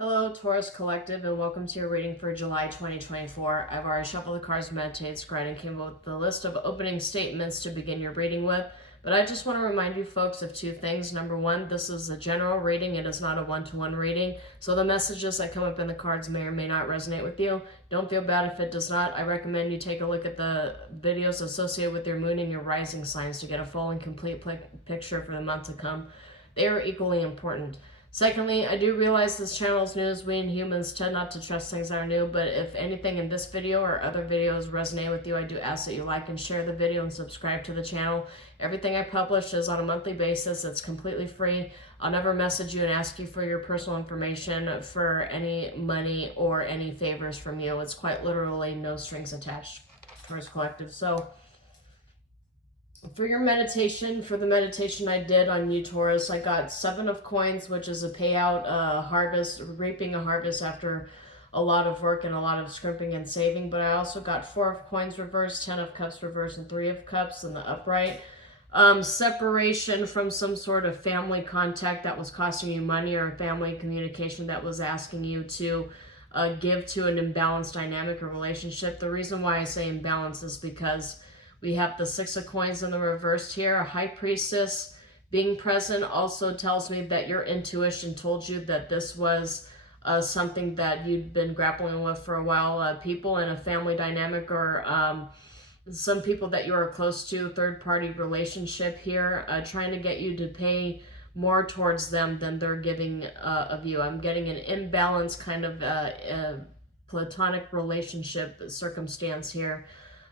Hello, Taurus Collective, and welcome to your reading for July 2024. I've already shuffled the cards, meditated, scryed, and came up with the list of opening statements to begin your reading with. But I just want to remind you folks of two things. Number one, this is a general reading. It is not a one-to-one reading. So the messages that come up in the cards may or may not resonate with you. Don't feel bad if it does not. I recommend you take a look at the videos associated with your moon and your rising signs to get a full and complete picture for the month to come. They are equally important. Secondly, I do realize this channel is new as we and humans tend not to trust things that are new, but if anything in this video or other videos resonate with you, I do ask that you like and share the video and subscribe to the channel. Everything I publish is on a monthly basis. It's completely free. I'll never message you and ask you for your personal information for any money or any favors from you. It's quite literally no strings attached for this collective. So for your meditation, for the meditation I did on you, Taurus, I got 7 of coins, which is a payout, harvest, reaping a harvest after a lot of work and a lot of scrimping and saving. But I also got 4 of coins reversed, 10 of cups reversed, and 3 of cups in the upright. Separation from some sort of family contact that was costing you money, or family communication that was asking you to give to an imbalanced dynamic or relationship. The reason why I say imbalance is because we have the 6 of coins in the reverse here. A high priestess being present also tells me that your intuition told you that this was something that you'd been grappling with for a while. People in a family dynamic, or some people that you are close to, third-party relationship here, trying to get you to pay more towards them than they're giving of you. I'm getting an imbalance kind of platonic relationship circumstance here.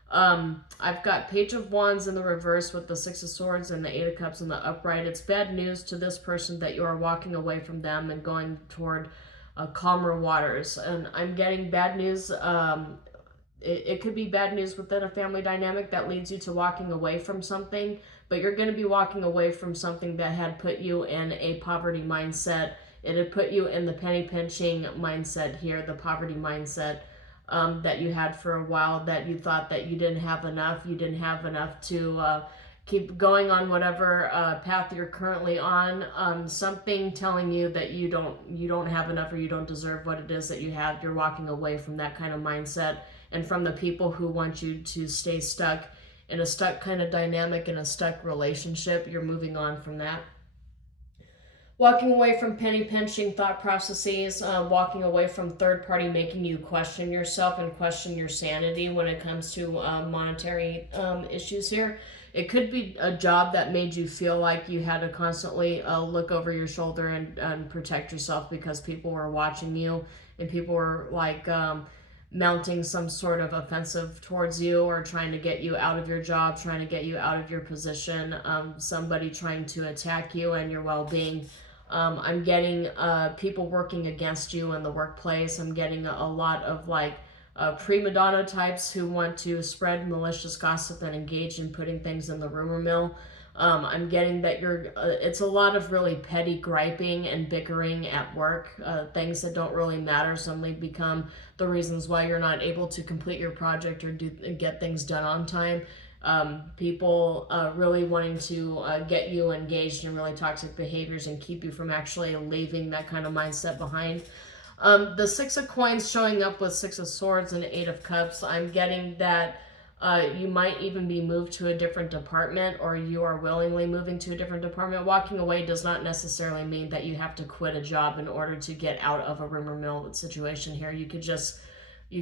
I've got Page of Wands in the reverse with the 6 of Swords and the 8 of Cups in the upright. It's bad news to this person that you are walking away from them and going toward calmer waters. And I'm getting bad news. It could be bad news within a family dynamic that leads you to walking away from something, but you're going to be walking away from something that had put you in a poverty mindset. It had put you in the penny pinching mindset here, the poverty mindset. That you had for a while, that you thought that you didn't have enough. You didn't have enough to keep going on whatever path you're currently on. Something telling you that you don't have enough, or you don't deserve what it is that you have. You're walking away from that kind of mindset and from the people who want you to stay stuck in a stuck kind of dynamic, in a stuck relationship. You're moving on from that. Walking away from penny pinching thought processes, walking away from third party making you question yourself and question your sanity when it comes to monetary issues here. It could be a job that made you feel like you had to constantly look over your shoulder and protect yourself because people were watching you, and people were like mounting some sort of offensive towards you, or trying to get you out of your job, trying to get you out of your position, somebody trying to attack you and your well-being. I'm getting people working against you in the workplace. I'm getting a lot of like prima donna types who want to spread malicious gossip and engage in putting things in the rumor mill. I'm getting that it's a lot of really petty griping and bickering at work. Things that don't really matter suddenly become the reasons why you're not able to complete your project or get things done on time. People really wanting to get you engaged in really toxic behaviors and keep you from actually leaving that kind of mindset behind. The 6 of Coins showing up with 6 of Swords and 8 of Cups. I'm getting that you might even be moved to a different department, or you are willingly moving to a different department. Walking away does not necessarily mean that you have to quit a job in order to get out of a rumor mill situation here. You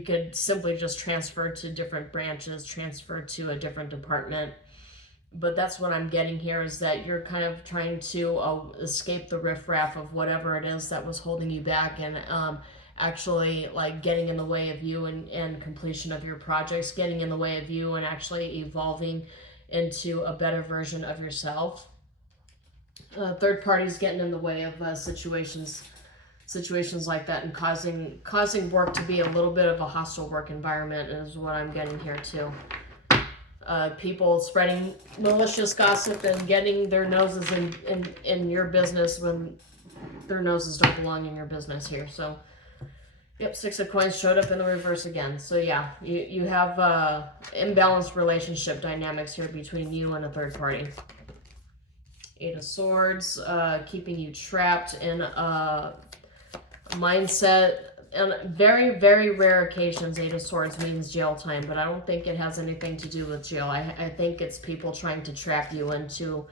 could simply just transfer to different branches, transfer to a different department. But that's what I'm getting here, is that you're kind of trying to escape the riffraff of whatever it is that was holding you back, and actually like getting in the way of you and completion of your projects, getting in the way of you and actually evolving into a better version of yourself. Third parties getting in the way of situations like that, and causing work to be a little bit of a hostile work environment is what I'm getting here too. People spreading malicious gossip and getting their noses in your business when their noses don't belong in your business here. So yep, 6 of Coins showed up in the reverse again. So yeah, you have imbalanced relationship dynamics here between you and a third party. 8 of Swords, keeping you trapped in a mindset. And very, very rare occasions, Eight of Swords means jail time, but I don't think it has anything to do with jail. I think it's people trying to trap you into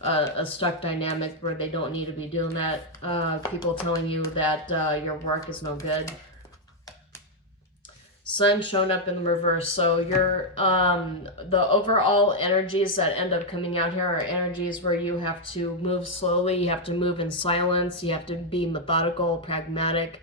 a stuck dynamic where they don't need to be doing that. People telling you that your work is no good. Sun showing up in the reverse. So your the overall energies that end up coming out here are energies where you have to move slowly, you have to move in silence, you have to be methodical, pragmatic.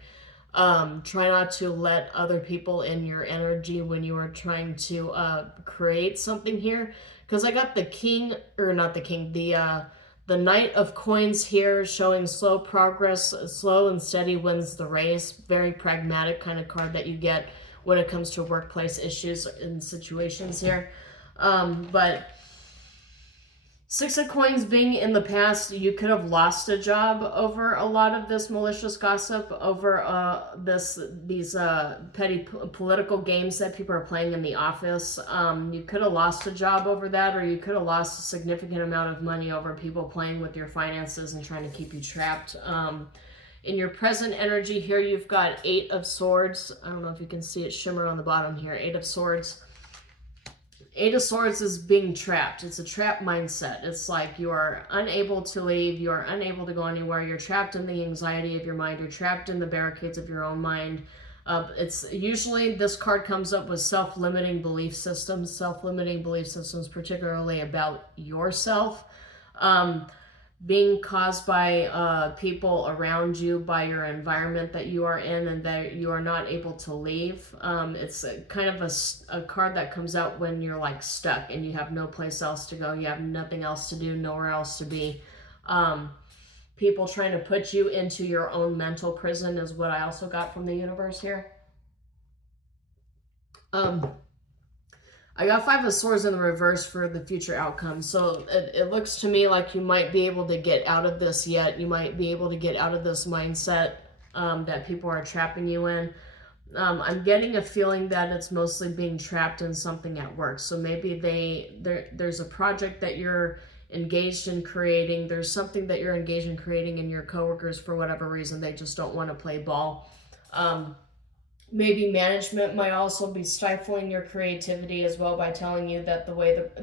Try not to let other people in your energy when you are trying to create something here. Because I got the king, or not the king, the Knight of Coins here showing slow progress, slow and steady wins the race. Very pragmatic kind of card that you get when it comes to workplace issues and situations here. But Six of Coins being in the past, you could have lost a job over a lot of this malicious gossip, over these petty political games that people are playing in the office. You could have lost a job over that, or you could have lost a significant amount of money over people playing with your finances and trying to keep you trapped. In your present energy here, you've got Eight of Swords. I don't know if you can see it shimmer on the bottom here. Eight of Swords. Eight of Swords is being trapped. It's a trap mindset. It's like you are unable to leave. You are unable to go anywhere. You're trapped in the anxiety of your mind. You're trapped in the barricades of your own mind. It's usually, this card comes up with self-limiting belief systems, particularly about yourself. Being caused by people around you, by your environment that you are in, and that you are not able to leave. It's kind of a card that comes out when you're like stuck and you have no place else to go, you have nothing else to do, nowhere else to be. People trying to put you into your own mental prison is what I also got from the universe here. I got Five of Swords in the reverse for the future outcome. So it looks to me like you might be able to get out of this yet. You might be able to get out of this mindset that people are trapping you in. I'm getting a feeling that it's mostly being trapped in something at work. So maybe there's a project that you're engaged in creating. There's something that you're engaged in creating, and your coworkers, for whatever reason, they just don't want to play ball. Maybe management might also be stifling your creativity as well by telling you that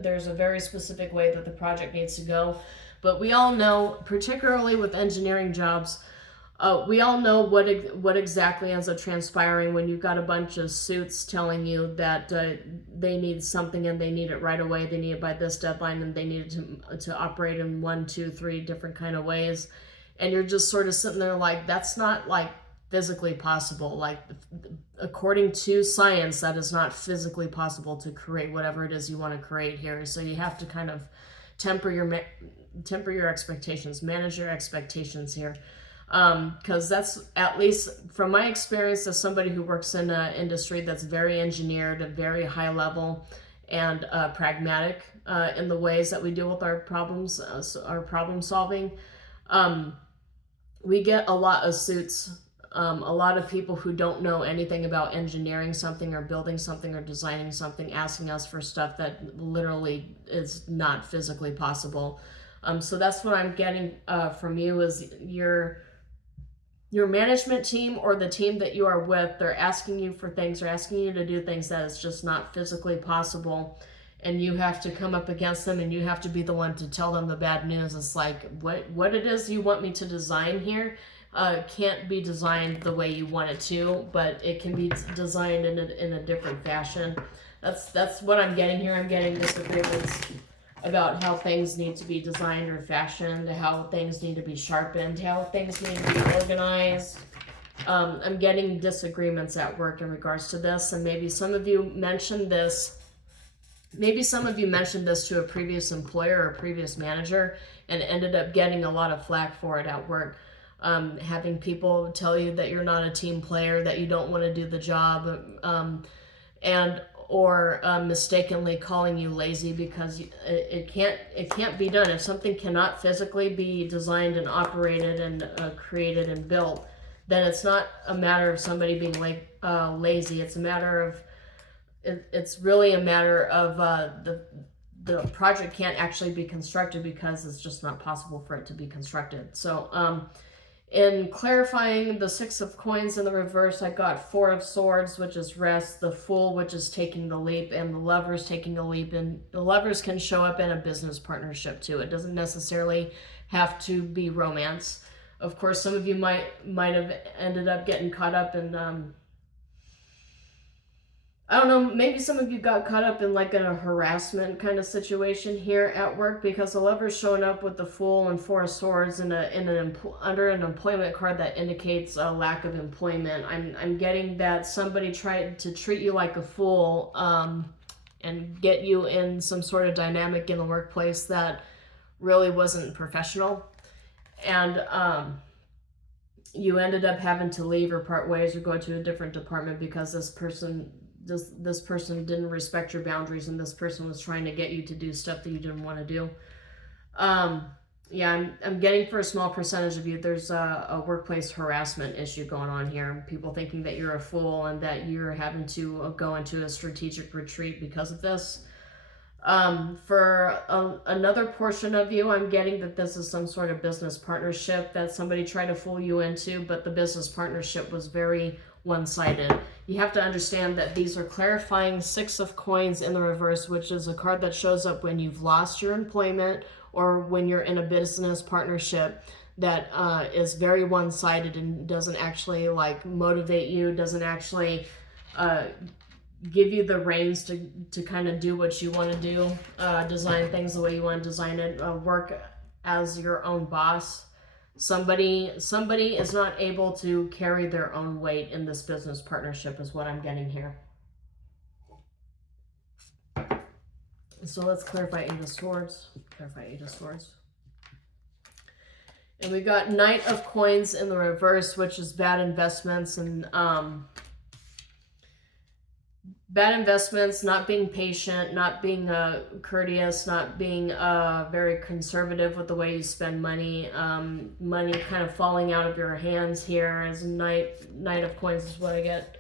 there's a very specific way that the project needs to go. But we all know, particularly with engineering jobs, we all know what exactly ends up transpiring when you've got a bunch of suits telling you that they need something and they need it right away. They need it by this deadline, and they need it to operate in 1, 2, 3 different kind of ways. And you're just sort of sitting there like, that's not like physically possible. Like, according to science, that is not physically possible to create whatever it is you want to create here. So you have to kind of temper your expectations, manage your expectations here. Because that's, at least from my experience as somebody who works in an industry that's very engineered, very high level, and pragmatic in the ways that we deal with our problems, our problem solving. We get a lot of suits. A lot of people who don't know anything about engineering something or building something or designing something, asking us for stuff that literally is not physically possible. So that's what I'm getting from you, is your management team or the team that you are with, they're asking you for things, they're asking you to do things that is just not physically possible. And you have to come up against them, and you have to be the one to tell them the bad news. It's like, what it is you want me to design here can't be designed the way you want it to, but it can be designed in a different fashion. That's what I'm getting here. I'm getting disagreements about how things need to be designed or fashioned, how things need to be sharpened, how things need to be organized. I'm getting disagreements at work in regards to this, and maybe some of you mentioned this. Maybe some of you mentioned this to a previous employer or a previous manager and ended up getting a lot of flack for it at work. Having people tell you that you're not a team player, that you don't want to do the job, or mistakenly calling you lazy because it can't be done. If something cannot physically be designed and operated and created and built, then it's not a matter of somebody being lazy. It's really a matter of the project can't actually be constructed because it's just not possible for it to be constructed. So In clarifying the Six of Coins in the reverse, I got Four of Swords, which is rest, the Fool, which is taking the leap, and the Lovers taking a leap. And the Lovers can show up in a business partnership too. It doesn't necessarily have to be romance. Of course, some of you might have ended up getting caught up in I don't know, maybe some of you got caught up in like a harassment kind of situation here at work, because the Lover's showing up with the Fool and Four of Swords under an employment card that indicates a lack of employment. I'm getting that somebody tried to treat you like a fool and get you in some sort of dynamic in the workplace that really wasn't professional. And you ended up having to leave or part ways or go to a different department because this person didn't respect your boundaries, and this person was trying to get you to do stuff that you didn't want to do. Yeah, I'm getting for a small percentage of you, there's a workplace harassment issue going on here. People thinking that you're a fool and that you're having to go into a strategic retreat because of this. For another portion of you, I'm getting that this is some sort of business partnership that somebody tried to fool you into, but the business partnership was very one-sided. You have to understand that these are clarifying Six of Coins in the reverse, which is a card that shows up when you've lost your employment or when you're in a business partnership that is very one-sided and doesn't actually like motivate you, doesn't actually give you the reins to kind of do what you want to do, design things the way you want to design it, work as your own boss. Somebody is not able to carry their own weight in this business partnership is what I'm getting here. So let's clarify Eight of Swords. And we got Knight of Coins in the reverse, which is bad investments and bad investments, not being patient, not being courteous, not being very conservative with the way you spend money. Money kind of falling out of your hands here as Knight of Coins is what I get.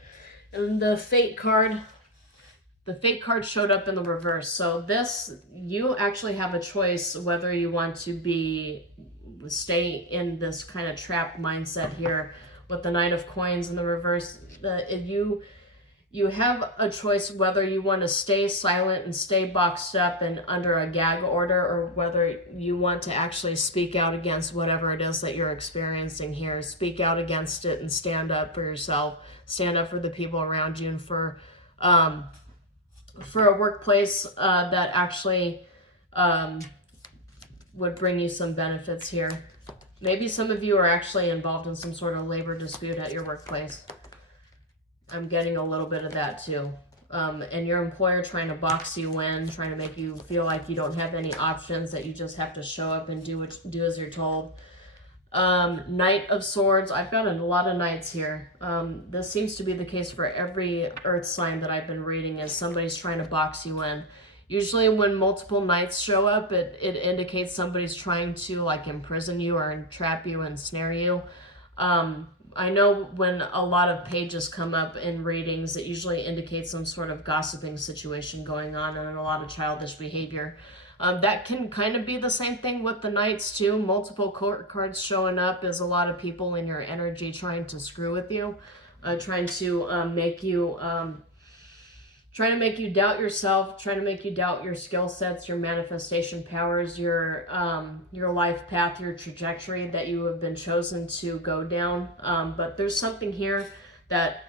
And the Fate card showed up in the reverse. So this, you actually have a choice whether you want to stay in this kind of trapped mindset here with the Knight of Coins in the reverse. You have a choice whether you want to stay silent and stay boxed up and under a gag order, or whether you want to actually speak out against whatever it is that you're experiencing here. Speak out against it and stand up for yourself, stand up for the people around you, and for a workplace that actually would bring you some benefits here. Maybe some of you are actually involved in some sort of labor dispute at your workplace. I'm getting a little bit of that too. And your employer trying to box you in, trying to make you feel like you don't have any options, that you just have to show up and do as you're told. Knight of Swords, I've got a lot of knights here. This seems to be the case for every earth sign that I've been reading, is somebody's trying to box you in. Usually when multiple knights show up, it indicates somebody's trying to like imprison you or entrap you and snare you. I know when a lot of pages come up in readings, it usually indicates some sort of gossiping situation going on and a lot of childish behavior. That can kind of be the same thing with the knights too. Multiple cards showing up is a lot of people in your energy trying to screw with you, trying to make you doubt yourself, trying to make you doubt your skill sets, your manifestation powers, your life path, your trajectory that you have been chosen to go down. But there's something here that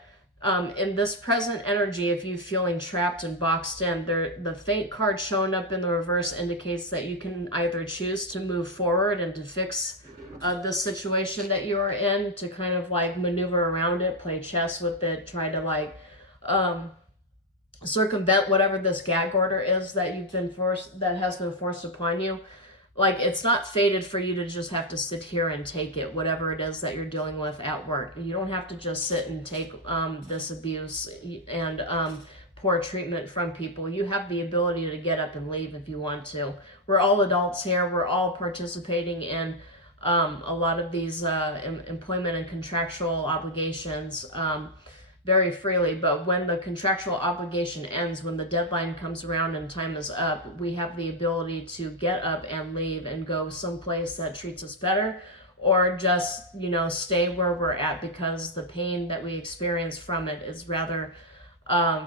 in this present energy, if you're feeling trapped and boxed in, the Fate card showing up in the reverse indicates that you can either choose to move forward and to fix the situation that you're in, to kind of like maneuver around it, play chess with it, try to like circumvent whatever this gag order is that has been forced upon you. Like, it's not fated for you to just have to sit here and take it, whatever it is that you're dealing with at work. You don't have to just sit and take this abuse and poor treatment from people. You have the ability to get up and leave if you want to. We're all adults here. We're all participating in a lot of these employment and contractual obligations very freely, but when the contractual obligation ends, when the deadline comes around and time is up, we have the ability to get up and leave and go someplace that treats us better, or just, you know, stay where we're at because the pain that we experience from it is rather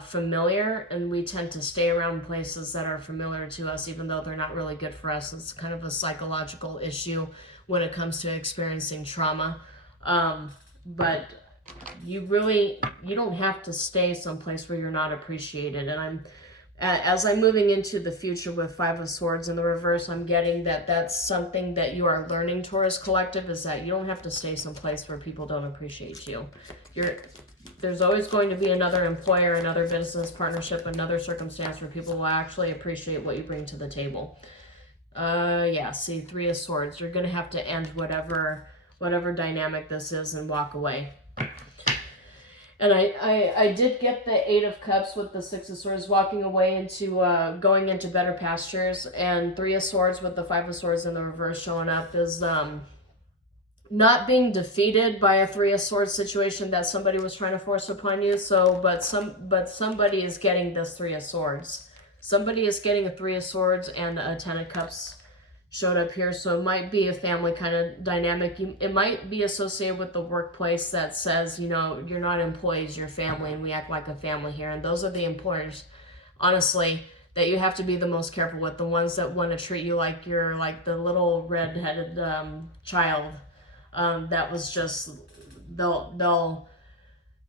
familiar, and we tend to stay around places that are familiar to us even though they're not really good for us. It's kind of a psychological issue when it comes to experiencing trauma. But you don't have to stay someplace where you're not appreciated. And as I'm moving into the future with Five of Swords in the reverse, I'm getting that that's something that you are learning, Taurus Collective, is that you don't have to stay someplace where people don't appreciate you. There's always going to be another employer, another business partnership, another circumstance where people will actually appreciate what you bring to the table. Yeah, see, Three of Swords. You're going to have to end whatever dynamic this is and walk away. And I did get the Eight of Cups with the Six of Swords, walking away into going into better pastures, and Three of Swords with the Five of Swords in the reverse showing up is not being defeated by a Three of Swords situation that somebody was trying to force upon you. So, but somebody is getting this Three of Swords. Somebody is getting a Three of Swords and a Ten of Cups showed up here. So it might be a family kind of dynamic. It might be associated with the workplace that says, you know, you're not employees, you're family, and we act like a family here. And those are the employers, honestly, that you have to be the most careful with. The ones that want to treat you like you're like the little red-headed child. That was just, they'll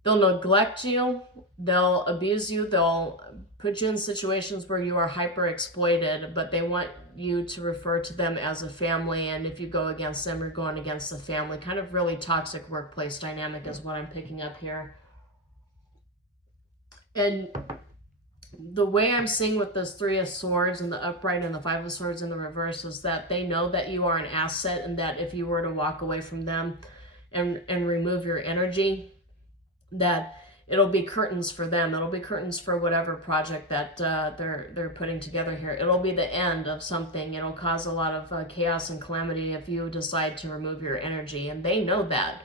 neglect you, they'll abuse you, they'll put you in situations where you are hyper exploited, but they want you to refer to them as a family, and if you go against them, you're going against the family. Kind of really toxic workplace dynamic is what I'm picking up here. And the way I'm seeing with this Three of Swords and the upright and the Five of Swords in the reverse is that they know that you are an asset, and that if you were to walk away from them and remove your energy, that it'll be curtains for them. It'll be curtains for whatever project that they're putting together here. It'll be the end of something. It'll cause a lot of chaos and calamity if you decide to remove your energy, and they know that.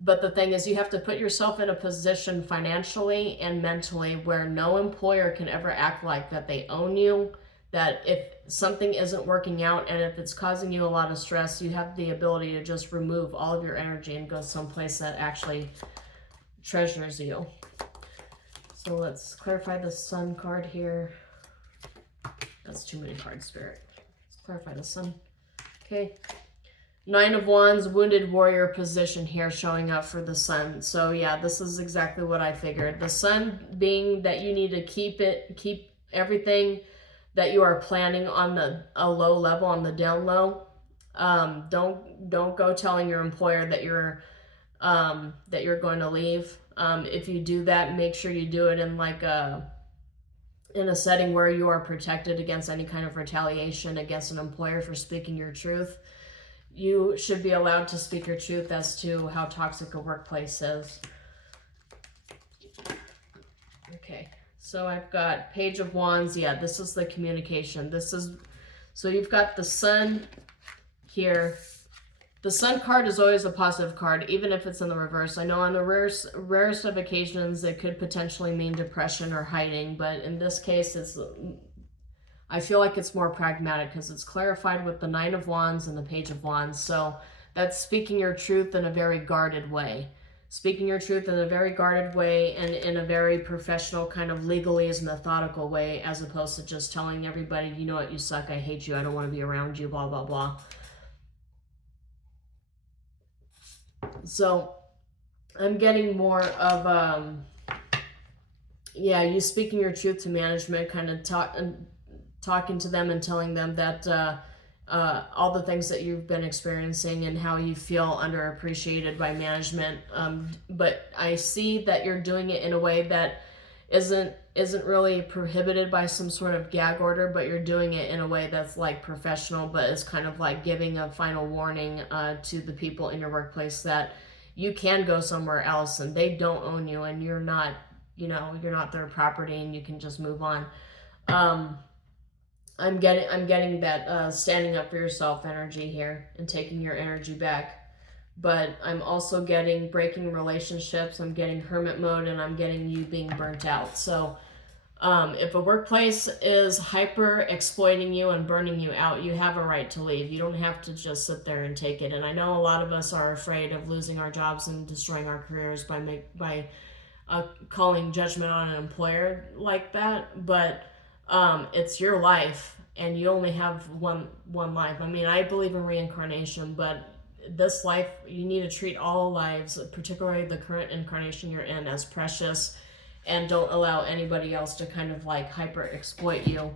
But the thing is, you have to put yourself in a position financially and mentally where no employer can ever act like that they own you, that if something isn't working out and if it's causing you a lot of stress, you have the ability to just remove all of your energy and go someplace that actually treasures you. So let's clarify the Sun card here. That's too many cards, Spirit. Let's clarify the Sun. Okay. Nine of Wands, wounded warrior position here showing up for the Sun. So yeah, this is exactly what I figured. The Sun being that you need to keep everything that you are planning on a low level, on the down low. Don't go telling your employer that you're going to leave. If you do that, make sure you do it in in a setting where you are protected against any kind of retaliation against an employer for speaking your truth. You should be allowed to speak your truth as to how toxic a workplace is. Okay, so I've got Page of Wands. Yeah, this is the communication. So you've got the Sun here. The Sun card is always a positive card, even if it's in the reverse. I know on the rarest of occasions, it could potentially mean depression or hiding, but in this case, I feel like it's more pragmatic because it's clarified with the Nine of Wands and the Page of Wands. So that's speaking your truth in a very guarded way. Speaking your truth in a very guarded way and in a very professional kind of legalese, methodical way, as opposed to just telling everybody, you know what, you suck, I hate you, I don't want to be around you, blah, blah, blah. So I'm getting more of, yeah, you speaking your truth to management, kind of talking to them and telling them that all the things that you've been experiencing and how you feel underappreciated by management. But I see that you're doing it in a way that isn't really prohibited by some sort of gag order, but you're doing it in a way that's like professional, but it's kind of like giving a final warning to the people in your workplace that you can go somewhere else and they don't own you and you're not, you're not their property and you can just move on. I'm getting that standing up for yourself energy here and taking your energy back. But I'm also getting breaking relationships, I'm getting hermit mode, and I'm getting you being burnt out. So If a workplace is hyper exploiting you and burning you out, you have a right to leave. You don't have to just sit there and take it. And I know a lot of us are afraid of losing our jobs and destroying our careers by calling judgment on an employer like that. But it's your life, and you only have one life. I mean, I believe in reincarnation, but this life, you need to treat all lives, particularly the current incarnation you're in, as precious, and don't allow anybody else to kind of like hyper exploit you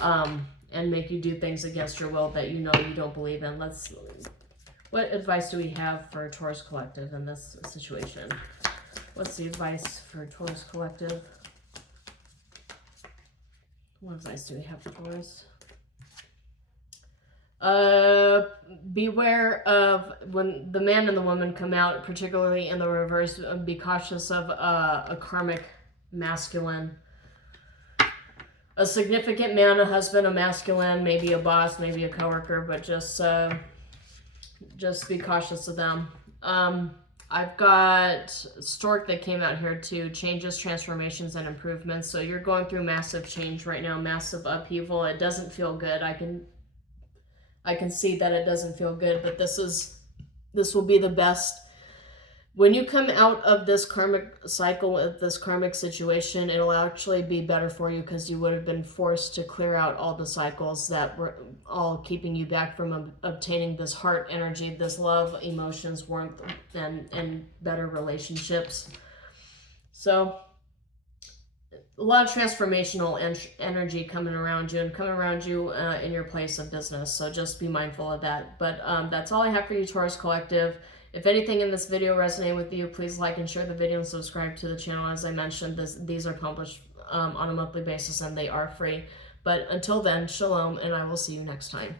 and make you do things against your will that you know you don't believe in. What advice do we have for Taurus Collective in this situation? What's the advice for Taurus Collective? What advice do we have for Taurus? Beware of when the man and the woman come out, particularly in the reverse. Be cautious of a karmic masculine, a significant man, a husband, a masculine, maybe a boss, maybe a coworker, but just be cautious of them. I've got Stork that came out here too. Changes, transformations, and improvements. So you're going through massive change right now, massive upheaval. It doesn't feel good. I can see that it doesn't feel good, but this will be the best. When you come out of this karmic cycle, this karmic situation, it'll actually be better for you, because you would have been forced to clear out all the cycles that were all keeping you back from obtaining this heart energy, this love, emotions, warmth, and better relationships. So a lot of transformational energy coming around you in your place of business. So just be mindful of that. But that's all I have for you, Taurus Collective. If anything in this video resonated with you, please like and share the video and subscribe to the channel. As I mentioned, these are published on a monthly basis, and they are free. But until then, shalom, and I will see you next time.